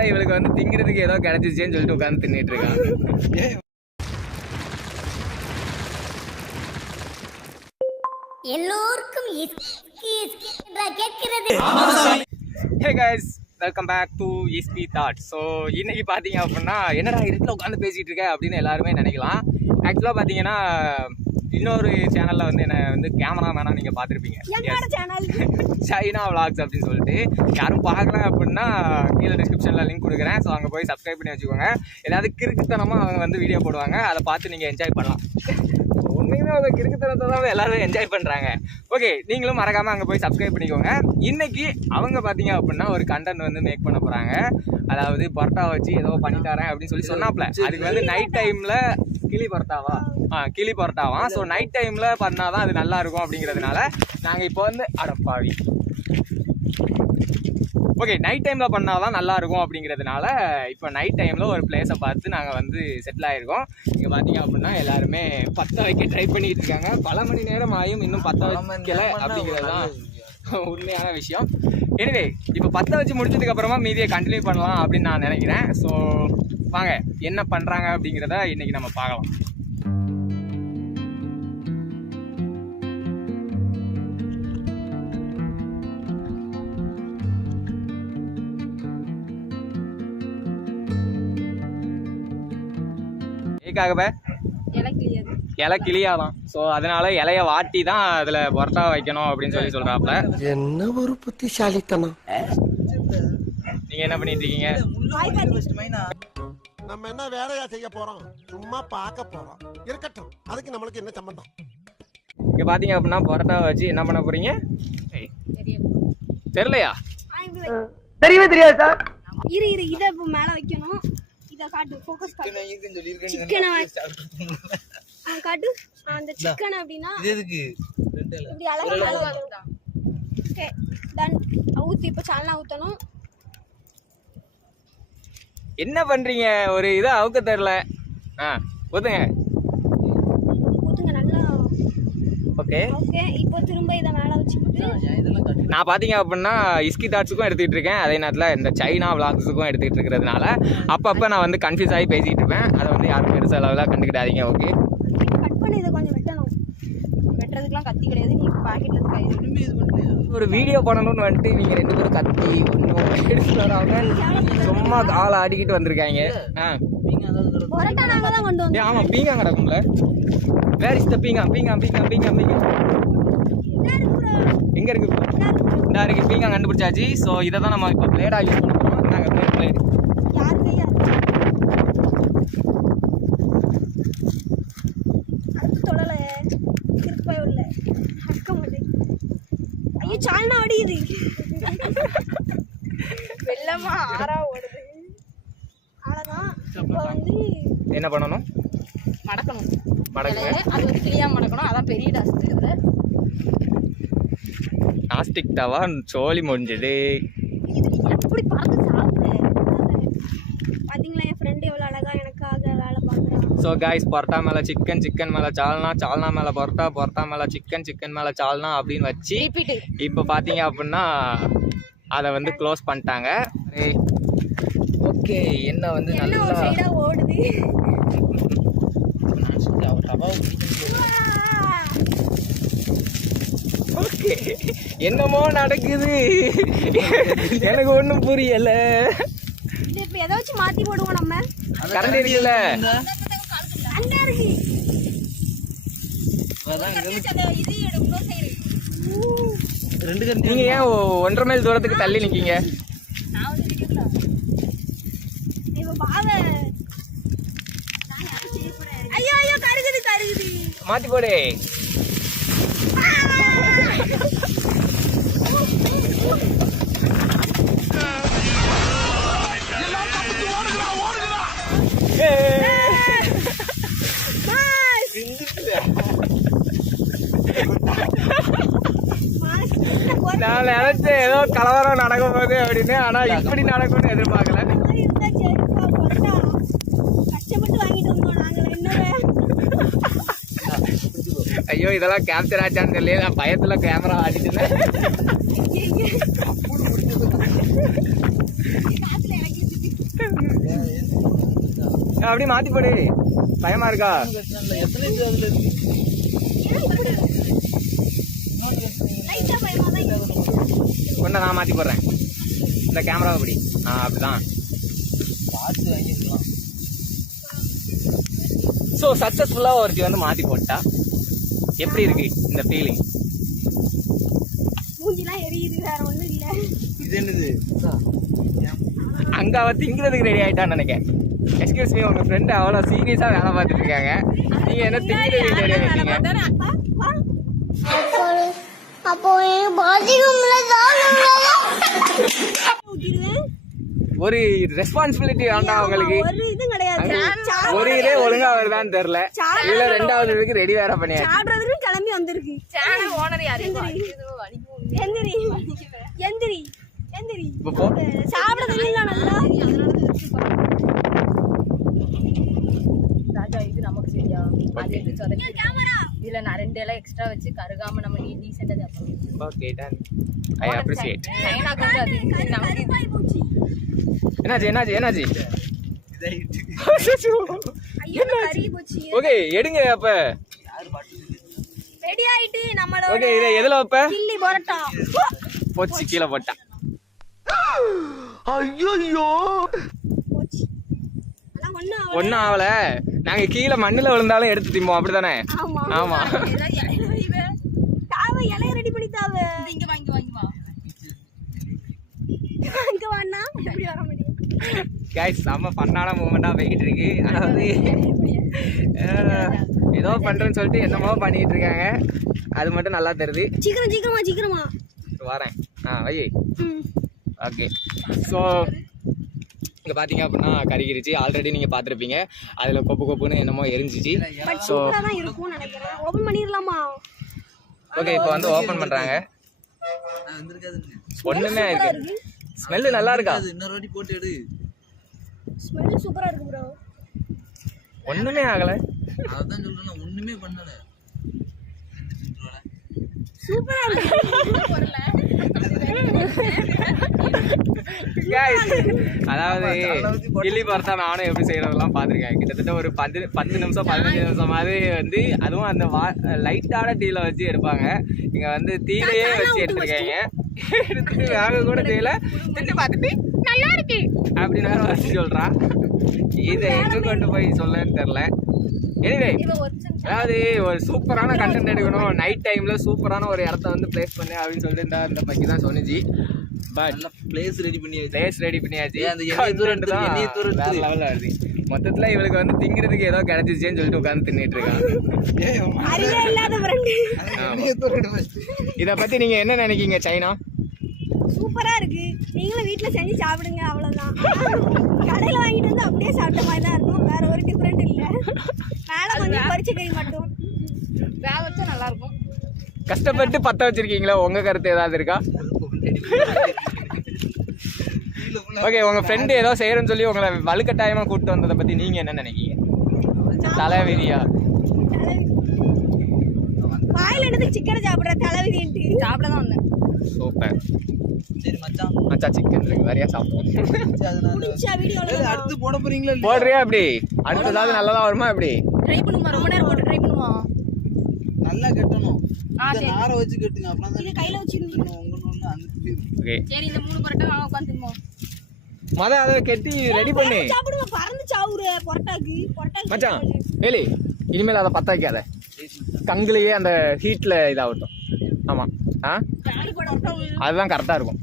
தெரியல, இவளுக்கு வந்து திங்கிறதுக்கு ஏதோ கிடைச்சிச்சேன்னு சொல்லிட்டு உட்காந்து தின்னுட்டு இருக்கான். எல்லோருக்கும் கேட்கிறது. Hey guys, welcome back to ESP Thoughts. So இன்னைக்கு பார்த்தீங்க அப்படின்னா என்னடா இடத்துல உட்காந்து பேசிகிட்டு இருக்க அப்படின்னு எல்லாருமே நினைக்கலாம். ஆக்சுவலாக பார்த்தீங்கன்னா இன்னொரு சேனலில் வந்து என்னை வந்து கேமராமேனாக நீங்கள் பார்த்துருப்பீங்க, சைனா விளாக்ஸ் அப்படின்னு சொல்லிட்டு. யாரும் பார்க்கல அப்படின்னா கீழே டிஸ்கிரிப்ஷனில் லிங்க் கொடுக்குறேன். ஸோ அங்கே போய் சப்ஸ்கிரைப் பண்ணி வச்சுக்கோங்க. ஏதாவது கிறுக்குத்தனமாக அவங்க வந்து வீடியோ போடுவாங்க, அதை பார்த்து நீங்கள் என்ஜாய் பண்ணலாம். உண்மையுமே அவங்க கிறுக்குத்தனத்தை தான் எல்லாரும் என்ஜாய் பண்ணுறாங்க. ஓகே, நீங்களும் மறக்காமல் அங்கே போய் சப்ஸ்கிரைப் பண்ணிக்கோங்க. இன்னைக்கு அவங்க பார்த்தீங்க அப்படின்னா ஒரு கண்டென்ட் வந்து மேக் பண்ண போகிறாங்க. அதாவது பரோட்டா வச்சு ஏதோ பண்ணி தரேன் அப்படின்னு சொல்லி சொன்னாப்ல. அதுக்கு வந்து நைட் டைமில் கிளி பரோட்டாவா. ஸோ நைட் டைமில் பண்ணால் தான் அது நல்லா இருக்கும் அப்படிங்கிறதுனால நாங்கள் இப்போ வந்து அடப்பாவி ஓகே நைட் டைமில் பண்ணால் தான் நல்லாயிருக்கும் அப்படிங்கிறதுனால இப்போ நைட் டைமில் ஒரு பிளேஸை பார்த்து நாங்கள் வந்து செட்டில் ஆகிருக்கோம். இங்கே பார்த்தீங்க அப்படின்னா எல்லாருமே பற்ற வைக்க ட்ரை பண்ணிகிட்டு இருக்காங்க. பல மணி நேரம் ஆயும் இன்னும் பற்ற வைக்கலை அப்படிங்கிறது தான் உண்மையான விஷயம். எனிவே இப்போ பற்ற வச்சு முடிச்சதுக்கப்புறமா மீதியை கண்டினியூ பண்ணலாம் அப்படின்னு நான் நினைக்கிறேன். ஸோ வாங்க என்ன பண்ணுறாங்க அப்படிங்கிறத இன்றைக்கி நம்ம பார்க்கலாம். இலை கிளியாதான். ஸோ அதனால இலைய வாட்டி தான் அதுல பரோட்டா வைக்கணும் அப்படின்னு சொல்லி சொல்றாப்ல. என்ன ஒரு புத்திசாலித்தனம். நீங்க என்ன பண்ணிட்டு இருக்கீங்க? நம்ம என்ன வேலையா செய்ய போறோம்? சும்மா பார்க்க போறோம். இருக்கட்டும், அதுக்கு நம்மளுக்கு என்ன சம்பந்தம்? இங்க பாத்தீங்க அப்படின்னா பரோட்டா வச்சு என்ன பண்ண போறீங்க? தெரியலையா? தெரியவே தெரியாது சார். இரு இத மேல வைக்கணும். இத காட்டு, ஃபோக்கஸ் காட்டு. சிக்கனை காட்டு. அந்த சிக்கன் அப்படினா இது எதுக்கு? இப்படி அழகா ஓகே டன். ஊத்தி இப்ப சால்னா ஊத்தணும். என்ன பண்றீங்க? ஒரு இதை அவுக்க தெரியல. ஊத்துங்க நல்லா. ஓகே ஓகே, இப்போ திரும்ப இத மேல வச்சுக்கிட்டு நான் பாத்தீங்க அப்படின்னா இஸ்கி தாட்ஸுக்கும் எடுத்துக்கிட்டு இருக்கேன், அதே நேரத்தில் இந்த சைனா விளாக்ஸுக்கும் எடுத்துக்கிட்டு இருக்கிறதுனால அப்பப்போ நான் வந்து கன்ஃபியூஸ் ஆகி பேசிகிட்டு இருப்பேன். அதை வந்து யாரும் பெருசாக அளவில் கண்டுக்கிட்டாதீங்க. ஓகே, கட் பண்ணி இதை கொஞ்சம் வெட்டணும். வெட்டுறதுக்குலாம் கத்தி கிடையாது, நீ பாக்கெட்டில் இருக்க ஒரு வீடியோ பண்ணணும்னு வந்துட்டு நீங்கள் 2 பேரும் கத்தி ஒன்றும் எடுத்துட்டு வராமல் சும்மா காலை ஆடிக்கிட்டு வந்திருக்காங்க. பரோட்டா நாங்கள் தான் கொண்டு வந்தோம். ஆமாம், பீங்கா கிடக்கும்ல. Where is the பீங்கா? எங்கே இருக்கு? இந்த இருக்கு பீங்கா, கண்டுபிடிச்சாச்சு. ஸோ இதை தான் நம்ம இப்போ பிளேடாக யூஸ் பண்ணுறோம். நாங்கள் பிளேட் ஐயோ சால்னா அடிக்குது. வெள்ளமா ஆறா ஓடுது. அவ்வளோதான். இப்போ வந்து என்ன பண்ணணும்? மடக்கணும். அது வந்து கிளியா மடக்கணும். அதான் பெரிய டாஸ்க். இதில் நாஸ்டிக் தவா சோழி முடிஞ்சது. எப்படி பார்த்து சாப்பிடு. பார்த்தீங்களா என் ஃப்ரெண்டு எவ்வளோ அழகா எனக்காக வேலை பார்க்குறான். ஸோ கைஸ், பரோட்டா மேலே சிக்கன், சிக்கன் மேலே சால்னா மேலே பரோட்டா, பரோட்டா மேலே சிக்கன், சிக்கன் மேலே சால்னா அப்படின்னு வச்சு இப்போ பார்த்தீங்க அப்படின்னா அதை வந்து க்ளோஸ் பண்ணிட்டாங்க. ஓகே, என்ன வந்து நல்லா ஓடுது. ஓகே, என்னமோ நடக்குது, எனக்கு ஒன்றும் புரியல. இப்போ ஏதாச்சும் மாற்றி போடுவோம். நம்ம கரண்ட் இருக்குல்ல, நீங்க ஏன் 1.5 மைல் தூரத்துக்கு தள்ளி நிக்கீங்க? மாத்தி போடு. நான் நினைச்சேன் ஏதோ கலவரம் நடக்கும் போது அப்படின்னு, ஆனா இப்படி நடக்கும்னு எதிர்பார்க்கல. ஐயோ, இதெல்லாம் கேப்சர் ஆச்சான்னு தெரியல. நான் பயத்துல கேமரா ஆடிட்டு அப்படியே மாத்தி போடு. பயமா இருக்கா? லைட்டா பயமா தான் இருக்கு. கொண்ட நான் மாத்தி போடுறேன். இந்த கேமராவை அப்படி அப்படிதான். ஸோ சக்சஸ்ஃபுல்லாக ஒருத்தி வந்து மாத்தி போட்டா எப்படி இருக்கு இந்த ஃபீலிங்? மூஞ்சிலாம் எரியுது, வேற ஒண்ணும் இல்ல. இது என்னது? அங்க அவ திங்கிறதுக்கு ரெடி ஆயிட்டான்னு நினைக்கிறேன். எக்ஸ்கியூஸ் மீ, உங்க ஃப்ரெண்ட் அவ்வளோ சீரியஸா வேலை பார்த்துட்டு இருக்காங்க, நீங்க என்ன திங்கிறதுக்கு ரெடி ஆயிட்டீங்க? அப்போ பாத்ரூம்ல ஊத்திடுவேன். ஒரு ரெஸ்பான்சிபிலிட்டி வேண்டாம் உங்களுக்கு? ஒரு இது கிடையாது. ஒரு இதே ஒழுங்கா வருதான்னு தெரியல. இதுல ரெண்டாவது இதுக்கு ரெடி வேற பண்ணியாச்சு. சாப்பிடுறதுக்கு கிளம்பி வந்திருக்கு. சேனல் ஓனர் யாரு? எந்திரி எந்திரி எந்திரி. இப்போ போ. சாப்பிட தெரியல நல்லா. ராஜா இது நமக்கு சரியா? அது எடுத்து சொதப்பி இதுல நான் 2 இலை எக்ஸ்ட்ரா வச்சு கருகாம நம்ம நீ டீசெண்டா சாப்பிடணும். Okay done. I appreciate. China கூட அது நமக்கு என்னாச்சு? ஐயோ கறி போச்சு. ஓகே எடுங்க அப்ப. ரெடி ஆயிட்டு நம்மளோட ஓகே இதை எதுல வைப்ப? கில்லி பரோட்டா போச்சு கீழே போட்டா. ஐயோ போச்சு. அதான் ஒன்னும் ஆகல. நாங்க கீழே மண்ணுல விழுந்தாலும் எடுத்து திம்போம், அப்படிதானே? ஆமா ஆமா. தாவ இலைய ரெடி பண்ணி தாவ. இங்க வாங்கி வா. இங்க வாண்ணா எப்படி வர முடியும்? கைஸ் செம்ம ஃபன்னான மூமெண்டா போய்கிட்டு இருக்கு. அதாவது ஏதோ பண்றேன்னு சொல்லிட்டு என்னமோ பண்ணிட்டு இருக்காங்க, அது மட்டும் நல்லா தெரியுது. சீக்கிரமா வரேன். வை. ஓகே ஸோ இங்கே பார்த்தீங்க அப்படின்னா கறிகிருச்சு. ஆல்ரெடி நீங்கள் பார்த்துருப்பீங்க, அதில் கொப்புன்னு என்னமோ எரிஞ்சிச்சு. ஸோ தான் இருக்கும்னு நினைக்கிறேன். ஓபன் பண்ணிரலாமா? ஓகே இப்போ வந்து ஓப்பன் பண்ணுறாங்க. ஒன்றுமே இருக்கு. ஸ்மெல்லு நல்லா இருக்கா? இன்னொரு வாட்டி போட்டு எடு. ஸ்மெல் சூப்பரா இருக்கு ப்ரோ. ஒன்றுமே ஆகலை. அதான் சொல்றேன், ஒண்ணுமே பண்ணல. சூப்பரா இருக்கு. அதாவது கில்லி பரோட்டா நானும் எப்படி செய்யறதெல்லாம் பார்த்துருக்கேன். கிட்டத்தட்ட ஒரு 10 நிமிஷம் 15 நிமிஷமாவது வந்து, அதுவும் அந்த லைட்டான டீல வச்சு எடுப்பாங்க. இங்க வந்து தீலையே வச்சு எடுத்துருக்காங்க. எடுத்துட்டு வேக கூட செய்யல, திட்டு பார்த்துட்டு நல்லா இருக்கு அப்படின்னு வேற வச்சு சொல்றான். இதை எங்க கொண்டு போய் சொல்லன்னு தெரியல. எனிவே அதாவது ஒரு சூப்பரான கண்டென்ட் எடுக்கணும், நைட் டைம்ல சூப்பரான ஒரு இடத்த வந்து பிளேஸ் பண்ணு அப்படின்னு சொல்லிட்டு இந்த பக்கி தான் சொன்னிச்சு. பட் பிளேஸ் ரெடி பண்ணியாச்சு. அந்த வேற லெவல்ல வருது. மொத்தத்துல இவளுக்கு வந்து திங்கிறதுக்கு ஏதோ கிடைச்சிச்சேன்னு சொல்லிட்டு உட்காந்து தின்னுட்டு இருக்காங்க. அறிவே இல்லாத ஃப்ரெண்ட். இத பத்தி நீங்க என்ன நினைக்கீங்க சைனா? சூப்பரா இருக்கு. நீங்களும் வீட்ல செஞ்சு சாப்பிடுங்க, அவ்வளவுதான். கடையில வாங்கிட்டு வந்து அப்படியே சாப்பிட்ட மாதிரி தான் இருக்கும், வேற ஒரு டிஃபரெண்ட் இல்ல. மேல கொஞ்சம் பறிச்ச கறி மட்டும் வேக வச்சா நல்லா இருக்கும். கஷ்டப்பட்டு பத்த வச்சிருக்கீங்களா? உங்க கருத்து ஏதாவது இருக்கா? ஓகே உங்க ஃப்ரெண்டு ஏதோ செய்யறேன்னு சொல்லி உங்களை வலுக்கட்டாயமா கூப்பிட்டு வந்ததை பத்தி நீங்க என்ன நினைக்கீங்க? தலைவிதியா? வாயில எடுத்து சிக்கனை சாப்பிடுற தலைவிதின்ட்டு சாப்பிட தான் வந்தேன். சூப்பர். சரி மச்சான் சிக்கன் இருக்கு, நிறைய சாப்பிடுவோம். முடிச்சா வீடியோல அடுத்து போட போறீங்களா? போடுறியா? அப்படி அடுத்ததாவது நல்லதா வருமா? எப்படி ட்ரை பண்ணுமா? ரொம்ப நேரம் போட்டு ட்ரை பண்ணுமா? நல்லா கட்டணும். சரி. நார வச்சு கட்டுங்க, அப்பதான் இது கையில வச்சு உங்க நூல்ல அந்த ஓகே சரி இந்த 3 பரோட்டா வாங்க உட்கார்ந்து தின்னுவோம். அதை கட்டி ரெடி பண்ணு. சாப்பிடுங்க, பறந்து சாவுற பரோட்டாக்கு. மச்சான் வேலி, இனிமேல் அதை பத்த வைக்காத, கங்குலயே அந்த ஹீட்ல இதாகட்டும். ஆமா அதுதான் கரெக்டா இருக்கும்.